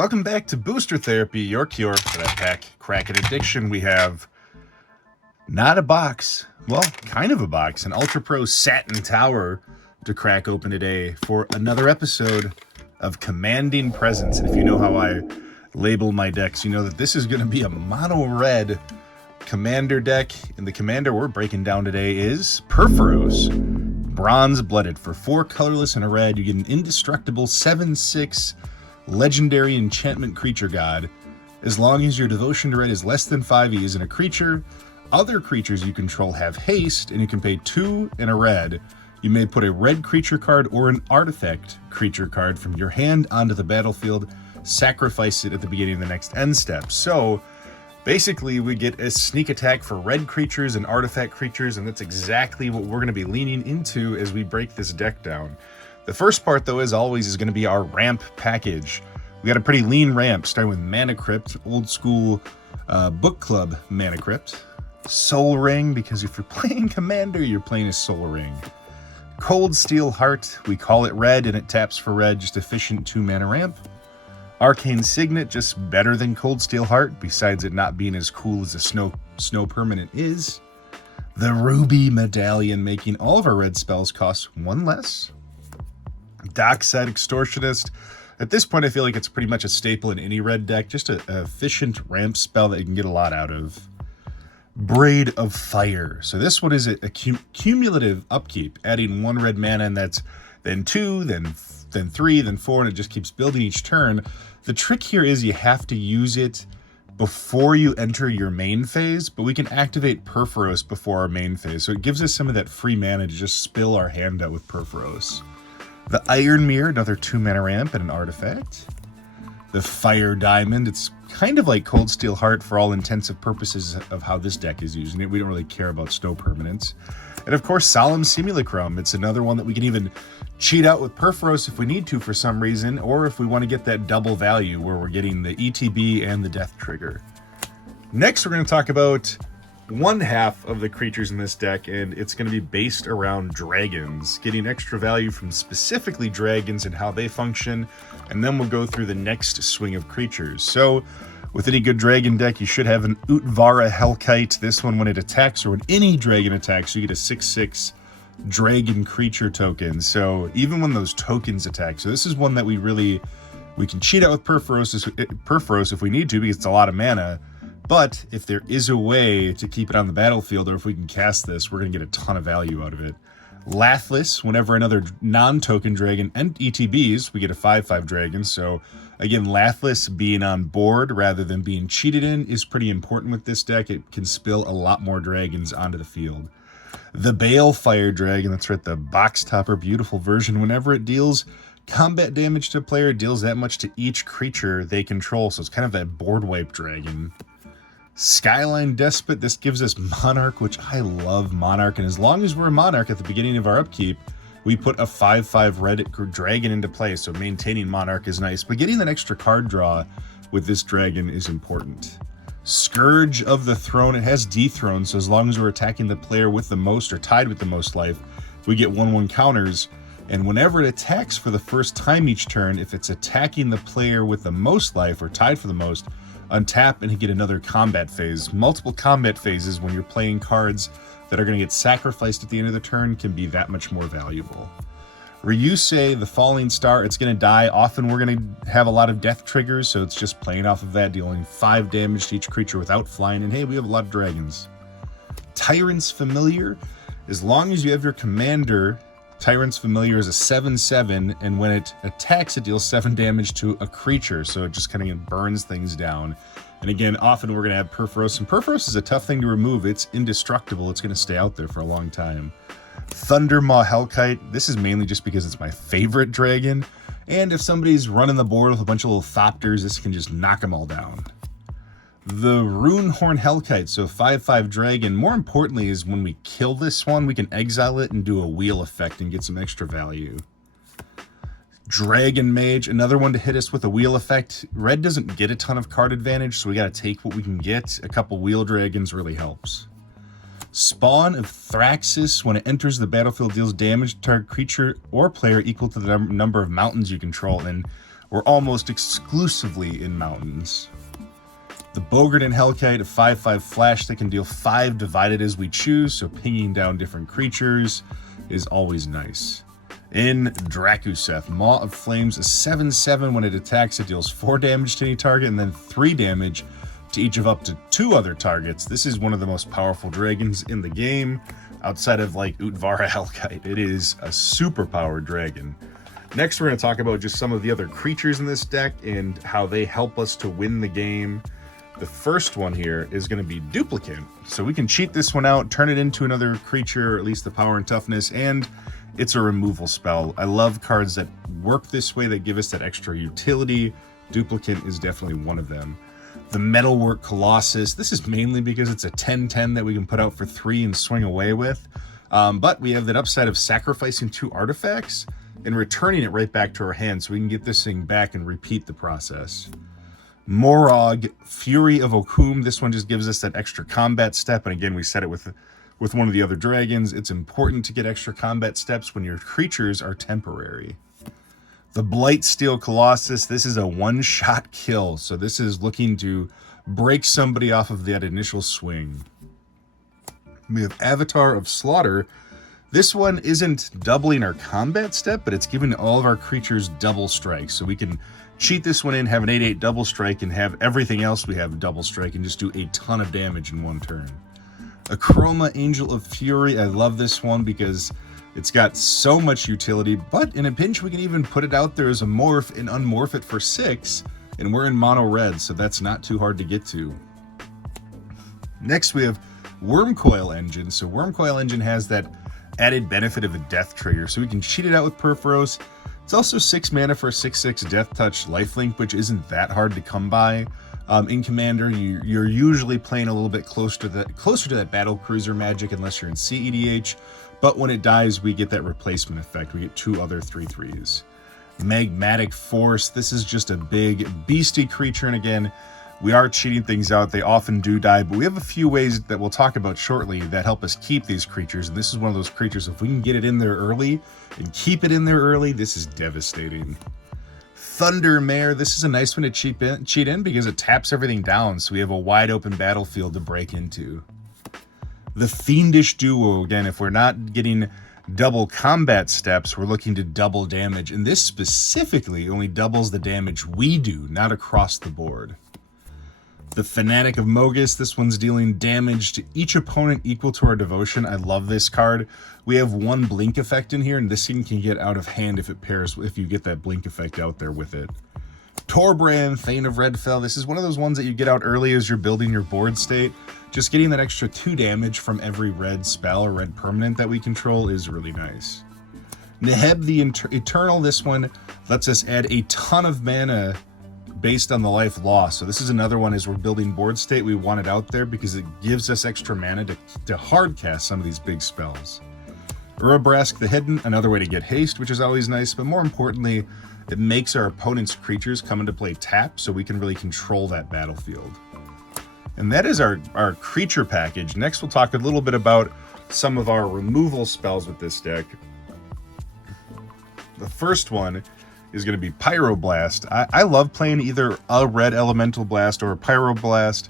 Welcome back to Booster Therapy, your cure for that pack crack and addiction. We have not a box, well, kind of a box, an Ultra Pro Satin Tower to crack open today for another episode of Commanding Presence. And if you know how I label my decks, you know that this is going to be a mono red commander deck. And the commander we're breaking down today is Purphoros, bronze blooded. For 4 colorless and a red, you get an indestructible 7/6 legendary enchantment creature god. As long as your devotion to red is less than 5e as in a creature, other creatures you control have haste, and you can pay 2 and a red. You may put a red creature card or an artifact creature card from your hand onto the battlefield, sacrifice it at the beginning of the next end step. So basically we get a sneak attack for red creatures and artifact creatures, and that's exactly what we're going to be leaning into as we break this deck down. The first part, though, as always, is going to be our ramp package. We got a pretty lean ramp, starting with Mana Crypt, old school book club Mana Crypt. Soul Ring, because if you're playing Commander, you're playing a Soul Ring. Cold Steel Heart, we call it red, and it taps for red, just efficient 2-mana ramp. Arcane Signet, just better than Cold Steel Heart, besides it not being as cool as a snow permanent is. The Ruby Medallion, making all of our red spells cost 1 less. Dockside Extortionist. At this point, I feel like it's pretty much a staple in any red deck. Just an efficient ramp spell that you can get a lot out of. Braid of Fire. So this one is a cumulative upkeep, adding 1 red mana, and that's then 2, then 3, then 4, and it just keeps building each turn. The trick here is you have to use it before you enter your main phase, but we can activate Purphoros before our main phase. So it gives us some of that free mana to just spill our hand out with Purphoros. The Iron Mirror, another 2-mana ramp and an artifact. The Fire Diamond, it's kind of like Cold Steel Heart for all intensive purposes of how this deck is using it. We don't really care about snow permanents. And of course, Solemn Simulacrum. It's another one that we can even cheat out with Purphoros if we need to for some reason, or if we want to get that double value where we're getting the ETB and the Death Trigger. Next, we're going to talk about one half of the creatures in this deck, and it's going to be based around dragons, getting extra value from specifically dragons and how they function, and then we'll go through the next swing of creatures. So with any good dragon deck, you should have an Utvara Hellkite. This one, when it attacks, or when any dragon attacks, you get a 6/6 dragon creature token. So even when those tokens attack, so this is one that we can cheat out with Purphoros if we need to, because it's a lot of mana. But if there is a way to keep it on the battlefield, or if we can cast this, we're going to get a ton of value out of it. Lathliss, whenever another non-token dragon and ETBs, we get a 5/5 dragon. So again, Lathliss being on board rather than being cheated in is pretty important with this deck. It can spill a lot more dragons onto the field. The Balefire Dragon, that's right, the box topper, beautiful version. Whenever it deals combat damage to a player, it deals that much to each creature they control. So it's kind of that board wipe dragon. Skyline Despot, this gives us Monarch, which I love Monarch, and as long as we're a Monarch at the beginning of our upkeep, we put a 5/5 red dragon into play, so maintaining Monarch is nice, but getting that extra card draw with this dragon is important. Scourge of the Throne, it has dethrone, so as long as we're attacking the player with the most or tied with the most life, we get 1/1 counters, and whenever it attacks for the first time each turn, if it's attacking the player with the most life or tied for the most, untap and get another combat phase. Multiple combat phases when you're playing cards that are going to get sacrificed at the end of the turn can be that much more valuable. Ryusei, the Falling Star, it's going to die. Often we're going to have a lot of death triggers, so it's just playing off of that, dealing 5 damage to each creature without flying, and hey, we have a lot of dragons. Tyrant's Familiar, as long as you have your commander, Tyrant's Familiar is a 7/7, and when it attacks, it deals 7 damage to a creature, so it just kind of burns things down. And again, often we're going to have Purphoros, and Purphoros is a tough thing to remove. It's indestructible. It's going to stay out there for a long time. Thundermaw Hellkite, this is mainly just because it's my favorite dragon, and if somebody's running the board with a bunch of little Thopters, this can just knock them all down. The Runehorn Hellkite, so 5/5 dragon. More importantly is when we kill this one, we can exile it and do a wheel effect and get some extra value. Dragon Mage, another one to hit us with a wheel effect. Red doesn't get a ton of card advantage, so we got to take what we can get. A couple wheel dragons really helps. Spawn of Thraxus, when it enters the battlefield, deals damage to target creature or player equal to the number of mountains you control. And We're almost exclusively in mountains. The Bogart and Hellkite, a 5/5 flash that can deal 5 divided as we choose, so pinging down different creatures is always nice. In Drakuseth, Maw of Flames, a 7/7 when it attacks, it deals 4 damage to any target and then 3 damage to each of up to 2 other targets. This is one of the most powerful dragons in the game, outside of like Utvara Hellkite. It is a super powered dragon. Next, we're going to talk about just some of the other creatures in this deck and how they help us to win the game. The first one here is going to be Duplicate. So we can cheat this one out, turn it into another creature, or at least the power and toughness, and it's a removal spell. I love cards that work this way, that give us that extra utility. Duplicate is definitely one of them. The Metalwork Colossus. This is mainly because it's a 10/10 that we can put out for 3 and swing away with. But we have that upside of sacrificing 2 artifacts and returning it right back to our hand, so we can get this thing back and repeat the process. Morog, Fury of Okum. This one just gives us that extra combat step, and again, we said it with one of the other dragons. It's important to get extra combat steps when your creatures are temporary. The Blightsteel Colossus. This is a one-shot kill, so this is looking to break somebody off of that initial swing. We have Avatar of Slaughter. This one isn't doubling our combat step, but it's giving all of our creatures double strike. So we can cheat this one in, have an 8/8 double strike, and have everything else we have double strike, and just do a ton of damage in one turn. Akroma, Angel of Fury. I love this one because it's got so much utility, but in a pinch we can even put it out there as a morph and unmorph it for 6, and we're in mono red, so that's not too hard to get to. Next we have Wormcoil Engine. So Wormcoil Engine has that added benefit of a death trigger, so we can cheat it out with Purphoros. It's also 6 mana for a 6/6 Death Touch lifelink, which isn't that hard to come by. In Commander, you're usually playing a little bit closer to that Battle Cruiser magic, unless you're in CEDH. But when it dies, we get that replacement effect. We get 2 other 3/3s. Magmatic Force. This is just a big beastie creature, and again, we are cheating things out. They often do die, but we have a few ways that we'll talk about shortly that help us keep these creatures. And this is one of those creatures, if we can get it in there early and keep it in there early, this is devastating. Thundermare. This is a nice one to cheat in because it taps everything down, so we have a wide open battlefield to break into. The Fiendish Duo. Again, if we're not getting double combat steps, we're looking to double damage. And this specifically only doubles the damage we do, not across the board. The Fanatic of Mogus. This one's dealing damage to each opponent equal to our devotion. I love this card. We have 1 blink effect in here, and this thing can get out of hand if you get that blink effect out there with it. Torbrand, Thane of Redfell. This is one of those ones that you get out early as you're building your board state. Just getting that extra 2 damage from every red spell or red permanent that we control is really nice. Neheb the Eternal. This one lets us add a ton of mana based on the life lost. So this is another one, as we're building board state, we want it out there because it gives us extra mana to hard cast some of these big spells. Urabrask the Hidden, another way to get haste, which is always nice, but more importantly, it makes our opponent's creatures come into play tapped, so we can really control that battlefield. And that is our creature package. Next, we'll talk a little bit about some of our removal spells with this deck. The first one is going to be Pyroblast. I love playing either a red Elemental Blast or a Pyroblast.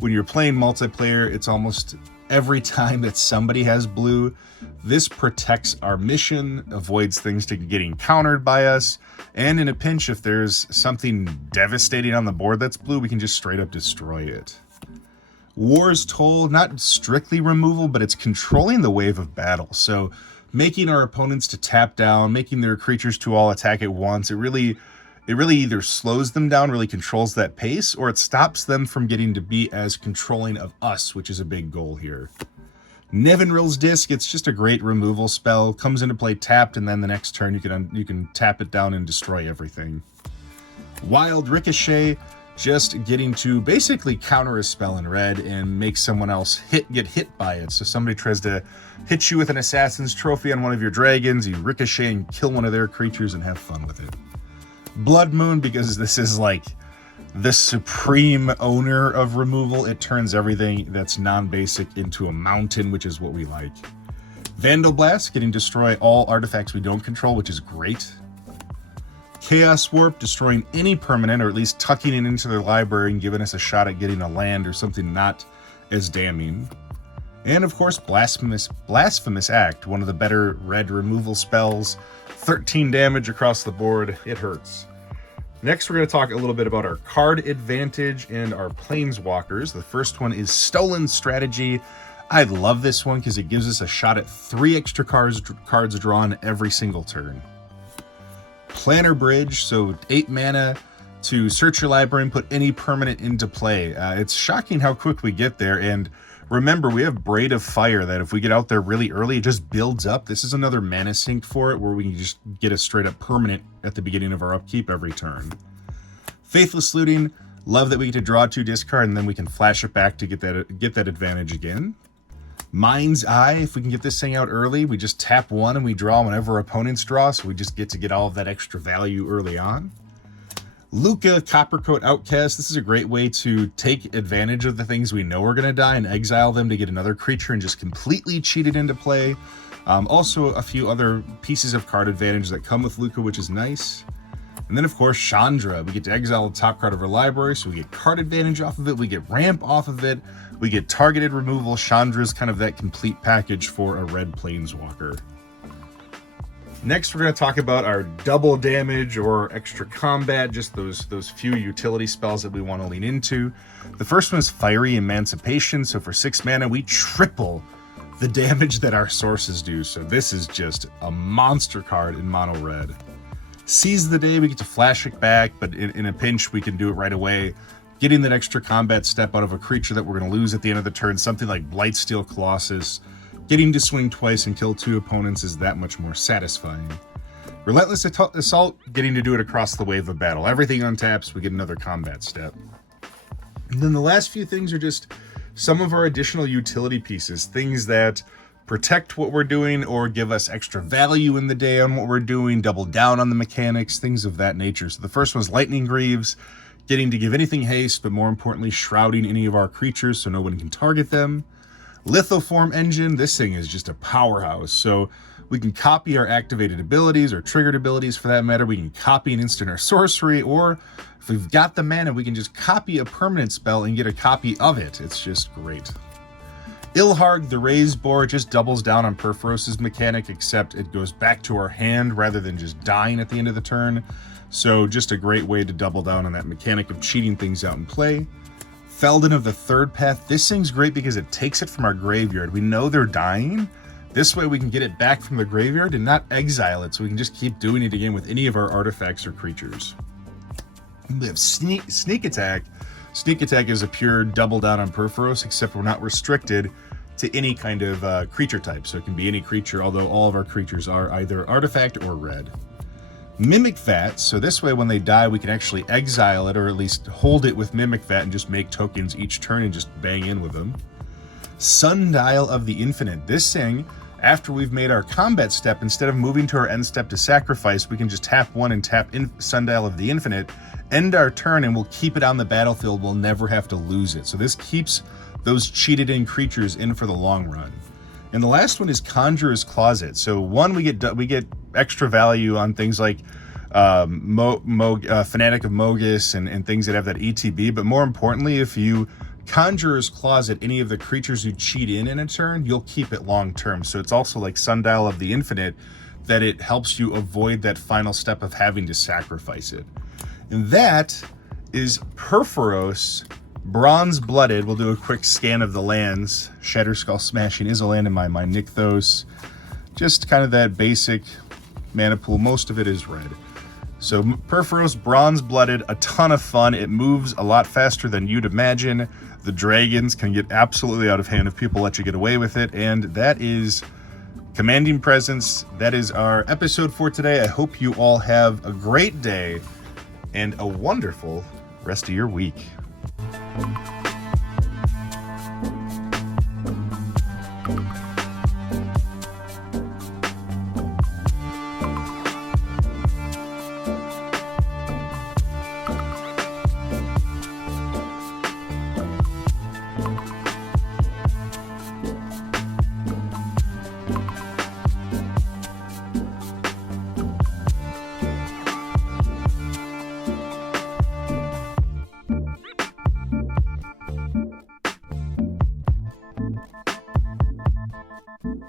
When you're playing multiplayer, it's almost every time that somebody has blue. This protects our mission, avoids things to getting countered by us, and in a pinch, if there's something devastating on the board that's blue, we can just straight up destroy it. War's Toll, not strictly removal, but it's controlling the wave of battle. So making our opponents to tap down, making their creatures to all attack at once, it really either slows them down, really controls that pace, or it stops them from getting to be as controlling of us, which is a big goal here. Nevinril's Disc, it's just a great removal spell. Comes into play tapped, and then the next turn you can tap it down and destroy everything. Wild Ricochet, just getting to basically counter a spell in red and make someone else get hit by it. So somebody tries to hit you with an Assassin's Trophy on one of your dragons, you ricochet and kill one of their creatures and have fun with it. Blood Moon, because this is like the supreme owner of removal. It turns everything that's non-basic into a mountain, which is what we like. Vandal Blast, getting destroy all artifacts we don't control, which is great. Chaos Warp, destroying any permanent, or at least tucking it into their library and giving us a shot at getting a land or something not as damning. And of course, Blasphemous Act, one of the better red removal spells. 13 damage across the board, it hurts. Next, we're going to talk a little bit about our card advantage and our planeswalkers. The first one is Stolen Strategy. I love this one because it gives us a shot at 3 extra cards drawn every single turn. Planner Bridge, so 8 mana to search your library and put any permanent into play. It's shocking how quick we get there, and remember, we have Braid of Fire that if we get out there really early, it just builds up. This is another mana sink for it, where we can just get a straight up permanent at the beginning of our upkeep every turn. Faithless Looting, love that we get to draw 2 discard, and then we can flash it back to get that advantage again. Mind's Eye, if we can get this thing out early, we just tap 1 and we draw whenever opponents draw, so we just get to get all of that extra value early on. Luca, Coppercoat Outcast, this is a great way to take advantage of the things we know are going to die and exile them to get another creature and just completely cheat it into play. Also, a few other pieces of card advantage that come with Luca, which is nice. And then, of course, Chandra. We get to exile the top card of our library, so we get card advantage off of it, we get ramp off of it, we get targeted removal. Chandra's kind of that complete package for a red planeswalker. Next, we're going to talk about our double damage or extra combat, just those few utility spells that we want to lean into. The first one is Fiery Emancipation, so for 6 mana, we triple the damage that our sources do, so this is just a monster card in mono red. Seize the Day, we get to flash it back, but in a pinch, we can do it right away. Getting that extra combat step out of a creature that we're going to lose at the end of the turn, something like Blightsteel Colossus. Getting to swing twice and kill 2 opponents is that much more satisfying. Relentless Assault, getting to do it across the wave of battle. Everything untaps, we get another combat step. And then the last few things are just some of our additional utility pieces, things that protect what we're doing or give us extra value in the day on what we're doing, double down on the mechanics, things of that nature. So the first one is Lightning Greaves, getting to give anything haste, but more importantly, shrouding any of our creatures so no one can target them. Lithoform Engine, this thing is just a powerhouse. So we can copy our activated abilities or triggered abilities for that matter. We can copy an instant or sorcery, or if we've got the mana, we can just copy a permanent spell and get a copy of it. It's just great. Ilharg, the Raised Boar, just doubles down on Purphoros' mechanic, except it goes back to our hand rather than just dying at the end of the turn. So just a great way to double down on that mechanic of cheating things out in play. Felden of the Third Path, this thing's great because it takes it from our graveyard. We know they're dying. This way we can get it back from the graveyard and not exile it, so we can just keep doing it again with any of our artifacts or creatures. We have Sneak Attack. Sneak Attack is a pure double down on Purphoros, except we're not restricted to any kind of creature type. So it can be any creature, although all of our creatures are either artifact or red. Mimic Vat, so this way when they die, we can actually exile it, or at least hold it with Mimic Vat and just make tokens each turn and just bang in with them. Sundial of the Infinite. This thing, after we've made our combat step, instead of moving to our end step to sacrifice, we can just tap 1 and tap Sundial of the Infinite, end our turn, and we'll keep it on the battlefield. We'll never have to lose it. So this keeps those cheated in creatures in for the long run. And the last one is Conjurer's Closet. So one, we get extra value on things like Fanatic of Mogus and things that have that ETB. But more importantly, if you Conjurer's Closet any of the creatures you cheat in a turn, you'll keep it long term. So it's also like Sundial of the Infinite, that it helps you avoid that final step of having to sacrifice it. And that is Purphoros Bronze Blooded. We'll do a quick scan of the lands. Shatterskull Smashing is a land in my mind. Nykthos, just kind of that basic mana pool. Most of it is red. So Purphoros Bronze Blooded, a ton of fun. It moves a lot faster than you'd imagine. The dragons can get absolutely out of hand if people let you get away with it. And that is Commanding Presence. That is our episode for today. I hope you all have a great day and a wonderful rest of your week.